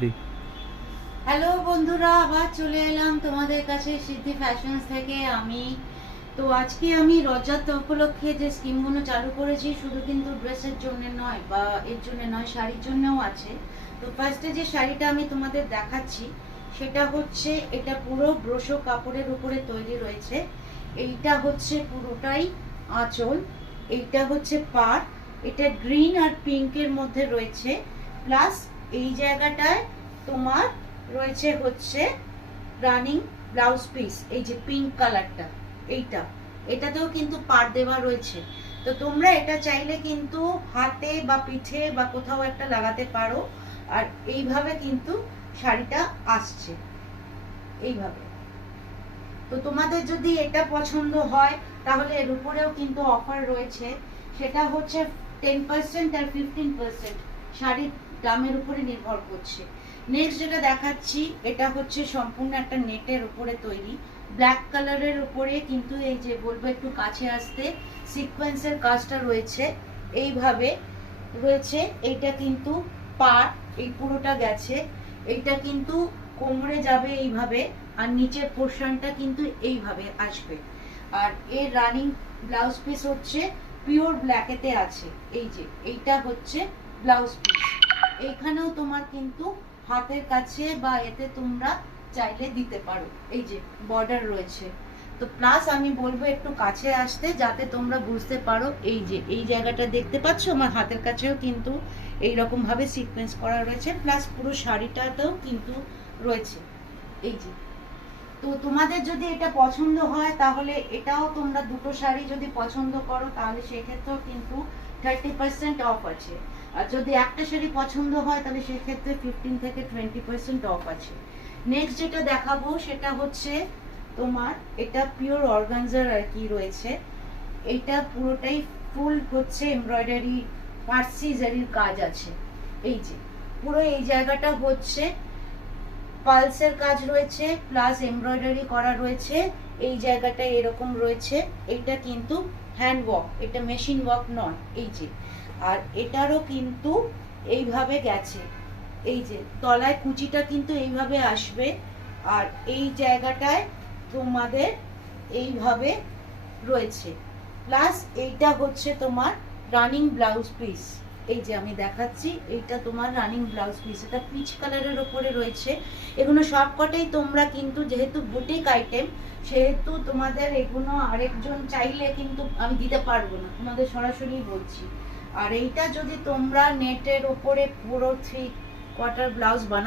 Sari. Hello বন্ধুরা, আবার চলে এলাম তোমাদের কাছে সিদ্ধি ফ্যাশনস থেকে। আজকে আমি রথযাত্রা উপলক্ষে যে স্কিমগুলো চালু করেছি, শুধু কিন্তু ড্রেসের জন্য নয় বা এর জন্য নয়, শাড়ির জন্যও আছে। তো ফার্স্টে যে শাড়িটা আমি তোমাদের দেখাচ্ছি সেটা হচ্ছে, এটা পুরো ব্রোশো কাপড়ের উপরে তৈরি রয়েছে। এইটা হচ্ছে পুরোটাই আঁচল, এইটা হচ্ছে পাড়, এটা গ্রিন আর পিঙ্কের মধ্যে রয়েছে। প্লাস এই জায়গাটায় তোমার রয়েছে হচ্ছে রানিং ব্লাউজ পিস, এই যে পিঙ্ক কালারটা, এটাতেও কিন্তু পাড় দেওয়া রয়েছে। তো তোমরা এটা চাইলে কিন্তু হাতে বা পিঠে বা কোথাও একটা লাগাতে পারো। আর এইভাবে কিন্তু শাড়িটা আসছে এইভাবে। তো তোমাদের যদি এটা পছন্দ হয় তাহলে এর উপরেও কিন্তু অফার রয়েছে, সেটা হচ্ছে 10% আর 15% শাড়ির দামের উপরে নির্ভর করছে। নেক্সট যেটা দেখাচ্ছি, এটা হচ্ছে সম্পূর্ণ একটা নেটের উপরে তৈরি, ব্ল্যাক কালারের উপরে কিন্তু এই যে বলবো একটু কাছে আসতে, সিকোয়েন্সের কাজটা রয়েছে এইভাবে রয়েছে। এইটা কিন্তু পাড়, এই পুরোটা গেছে, এইটা কিন্তু কোমরে যাবে এইভাবে, আর নিচের পোর্শনটা কিন্তু এইভাবে আসবে। আর এর রানিং ব্লাউজ পিস হচ্ছে পিওর ব্ল্যাকেতে আছে, এই যে এইটা হচ্ছে ব্লাউজ পিস। এইখানেও তোমার কিন্তু হাতের কাছে বা এতে তোমরা চাইলে দিতে পারো, এই যে বর্ডার রয়েছে। তো প্লাস আমি বলবো একটু কাছে আসতে, যাতে তোমরা বুঝতে পারো। এই যে এই জায়গাটা দেখতে পাচ্ছ, আমার হাতের কাছেও কিন্তু এইরকম ভাবে সিকোয়েন্স করা রয়েছে, প্লাস পুরো শাড়িটাতেও কিন্তু রয়েছে এই যে। তো তোমাদের যদি এটা পছন্দ হয় তাহলে এটাও তোমরা, দুটো শাড়ি যদি পছন্দ করো তাহলে সেক্ষেত্রেও কিন্তু 30% অফ আছে। আর যদি একটা শাড়ি পছন্দ হয় তাহলে সেক্ষেত্রে 15 থেকে 20% অফ আছে। নেক্সট যেটা দেখাবো সেটা হচ্ছে তোমার, এটা পিওর অর্গানজার আর কি রয়েছে। এটা পুরোটাই ফুল হচ্ছে এমব্রয়ডারি, ফার্সি জারির কাজ আছে। এই যে পুরো এই জায়গাটা হচ্ছে পালসের কাজ রয়েছে, প্লাস এমব্রয়ডারি করা রয়েছে। এই জায়গাটা এরকম রয়েছে, এটা কিন্তু হ্যান্ড ওয়ার্ক, এটা মেশিন ওয়ার্ক নয়, এই যে। আর এটারও কিন্তু এইভাবে গেছে, এই যে তলায় কুচিটা কিন্তু এইভাবে আসবে। আর এই জায়গাটায় তোমাদের এইভাবে রয়েছে। প্লাস এইটা হচ্ছে তোমার রানিং ব্লাউজ পিস, এই যে আমি দেখাচ্ছি, এইটা তোমার রানিং ব্লাউজ পিস, এটা পিচ কালারের উপরে রয়েছে। এগুলো সবকটাই তোমরা কিন্তু, যেহেতু বুটিক আইটেম সেহেতু তোমাদের এগুলো আরেকজন চাইলে কিন্তু আমি দিতে পারবো না, তোমাদের সরাসরি বলছি। আর এইটা যদি তোমরা নেটের উপরে পুরো 3/4 ব্লাউজ বানাও